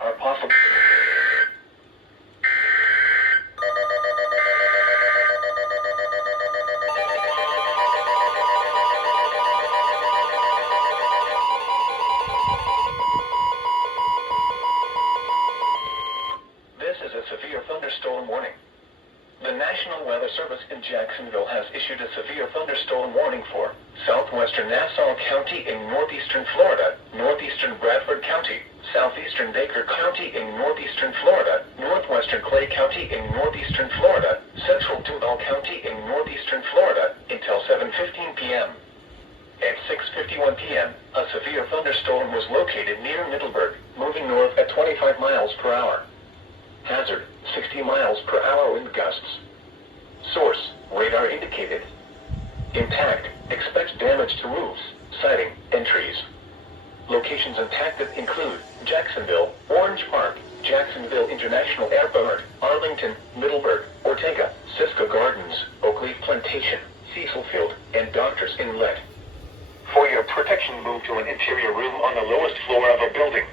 are possible. This is a severe thunderstorm warning. The National Weather Service in Jacksonville has issued a severe thunderstorm warning for southwestern Nassau County in northeastern Florida, northeastern Bradford County, southeastern Baker County in northeastern Florida, northwestern Clay County in northeastern Florida, central Duval County in northeastern Florida, until 7:15 p.m. At 6:51 p.m., a severe thunderstorm was located near Middleburg, moving north at 25 miles per hour. Hazard, 60 miles per hour wind gusts. Source, radar indicated. Impact, expect damage to roofs, siding, and trees. Locations impacted include Jacksonville, Orange Park, Jacksonville International Airport, Arlington, Middleburg, Ortega, Cisco Gardens, Oakleaf Plantation, Cecil Field, and Doctors Inlet. For your protection, move to an interior room on the lowest floor of a building.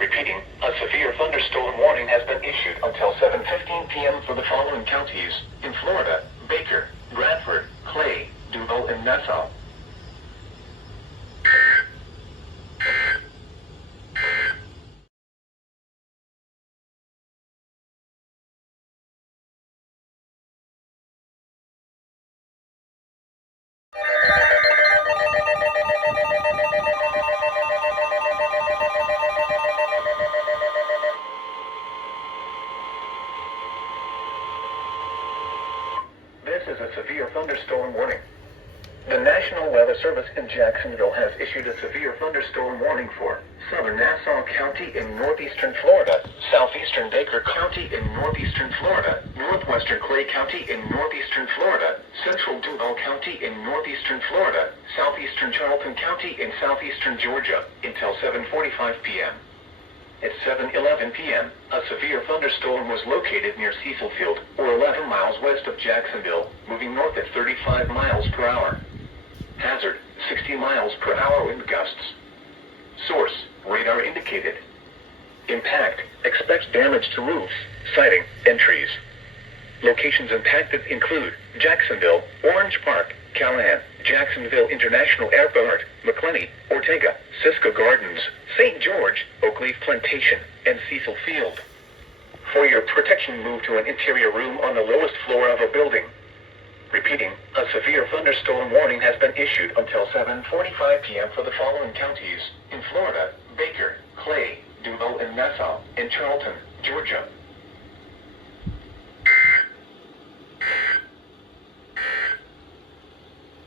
Repeating, a severe thunderstorm warning has been issued until 7:15 p.m. for the following counties in Florida: Baker, Bradford, Clay, Duval, and Nassau. This is a severe thunderstorm warning. The National Weather Service in Jacksonville has issued a severe thunderstorm warning for southern Nassau County in northeastern Florida, southeastern Baker County in northeastern Florida, northwestern Clay County in northeastern Florida, central Duval County in northeastern Florida, southeastern Charlton County in southeastern Georgia, until 7:45 p.m. At 7:11 p.m., a severe thunderstorm was located near Cecil Field, or 11 miles west of Jacksonville, moving north at 35 miles per hour. Hazard, 60 miles per hour wind gusts. Source, radar indicated. Impact, expect damage to roofs, siding, and trees. Locations impacted include Jacksonville, Orange Park, Callahan, Jacksonville International Airport, McClenny, Ortega, Cisco Gardens, St. George, Oakleaf Plantation, and Cecil Field. For your protection, move to an interior room on the lowest floor of a building. Repeating, a severe thunderstorm warning has been issued until 7:45 p.m. for the following counties in Florida: Baker, Clay, Duval, and Nassau, and Charlton, Georgia.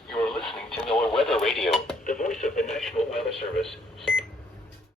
You're listening to NOAA Weather Radio, the voice of the National Weather Service.